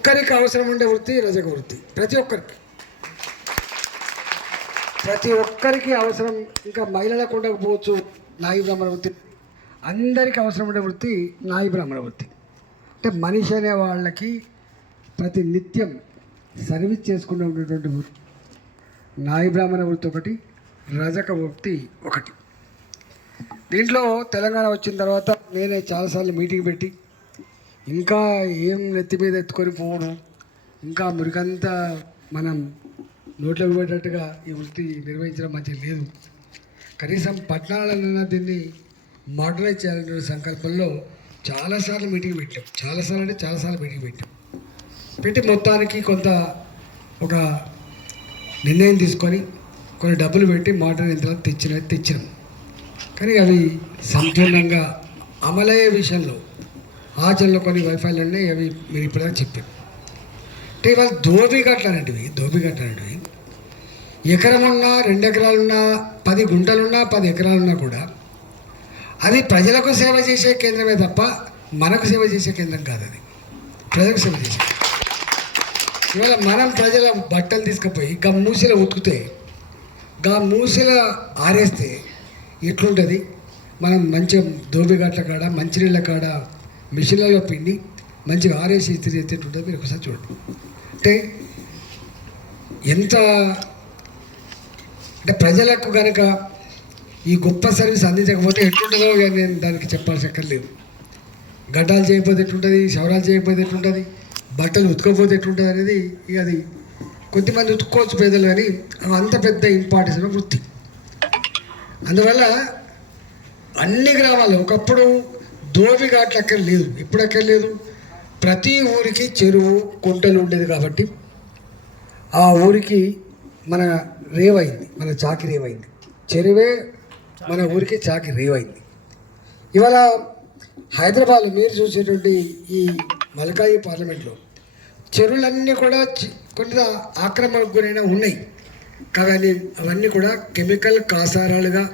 ఒక్కరికి అవసరం ఉండే వృత్తి రజక వృత్తి. ప్రతి ఒక్కరికి అవసరం. ఇంకా మహిళలకు ఉండకపోవచ్చు నాయి బ్రాహ్మణ వృత్తి. అందరికీ అవసరం ఉండే వృత్తి నాయి బ్రాహ్మణ వృత్తి. అంటే మనిషి అనే వాళ్ళకి ప్రతి నిత్యం సర్వీస్ చేసుకుంటూ ఉండేటువంటి వృత్తి నాయి బ్రాహ్మణ వృత్తి ఒకటి, రజక వృత్తి ఒకటి. దీంట్లో తెలంగాణ వచ్చిన తర్వాత నేనే చాలాసార్లు మీటింగ్ పెట్టి ఇంకా ఏం నెత్తి మీద ఎత్తుకొని పోవడం, ఇంకా మురికంతా మనం నోట్లోకి పెట్టేటట్టుగా ఈ వృత్తి నిర్వహించడం మంచిగా లేదు. కనీసం పట్టణాలన్నా దీన్ని మోడరైజ్ చేయాలనే సంకల్పంలో చాలాసార్లు మీటింగ్ పెట్టాం. చాలాసార్లు మీటింగ్ పెట్టి మొత్తానికి కొంత ఒక నిర్ణయం తీసుకొని కొన్ని డబ్బులు పెట్టి మోడర్న్ యంత్రాలు తెచ్చినాం. కానీ అవి సంపూర్ణంగా అమలయ్యే విషయంలో ఆచరణలో కొన్ని వైఫల్యాలు ఉన్నాయి. అవి మీరు ఇప్పుడుగా చెప్పారు. అంటే ఇవాళ దోబిఘాట్లు అనేటివి ఎకరం ఉన్నా 2 ఎకరాలున్నా 10 గుంటలున్నా 10 ఎకరాలున్నా కూడా అది ప్రజలకు సేవ చేసే కేంద్రమే తప్ప మనకు సేవ చేసే కేంద్రం కాదు. అది ప్రజలకు సేవ చేసే. ఇవాళ మనం ప్రజల బట్టలు తీసుకుపోయి గా మూసిలో ఉతికితే గా మూసిలో ఆరేస్తే ఎట్లుంటుంది? మనం మంచిగా దోబిఘాట్ల కాడ మంచినీళ్ళ కాడ మిషన్లలో పిండి మంచిగా ఆరేసి తిరిగితే ఎట్లుంటుంది మీరు ఒకసారి చూడండి. అంటే ఎంత అంటే ప్రజలకు కనుక ఈ గొప్ప సర్వీస్ అందించకపోతే ఎట్లుంటుందో నేను దానికి చెప్పాల్సి అక్కర్లేదు. గడ్డాలు చేయకపోతే ఎట్లుంటుంది, శవరాలు చేయకపోతే ఎట్లుంటుంది, బట్టలు ఉతుకోకపోతే ఎట్లుంటుంది అనేది ఇక అది కొద్దిమంది ఉతుక్కోవచ్చు పేదలు, కానీ అంత పెద్ద ఇంపార్టెన్స్ ఉన్న వృత్తి. అందువల్ల అన్ని గ్రామాల్లో ఒకప్పుడు దోబిఘాట్లు అక్కర్లేదు, ఇప్పుడు అక్కర్లేదు. ప్రతి ఊరికి చెరువు కుంటలు ఉండేది కాబట్టి ఆ ఊరికి మన రేవైంది, మన చాకి రేవైంది. చెరువే మన ఊరికి చాకి రేవైంది. ఇవాళ హైదరాబాద్లో మీరు చూసేటువంటి ఈ మల్కాయి పార్లమెంట్లో చెరువులన్నీ కూడా కొంత ఆక్రమణకు గురైన ఉన్నాయి. కానీ అవన్నీ కూడా కెమికల్ కాసారాలుగా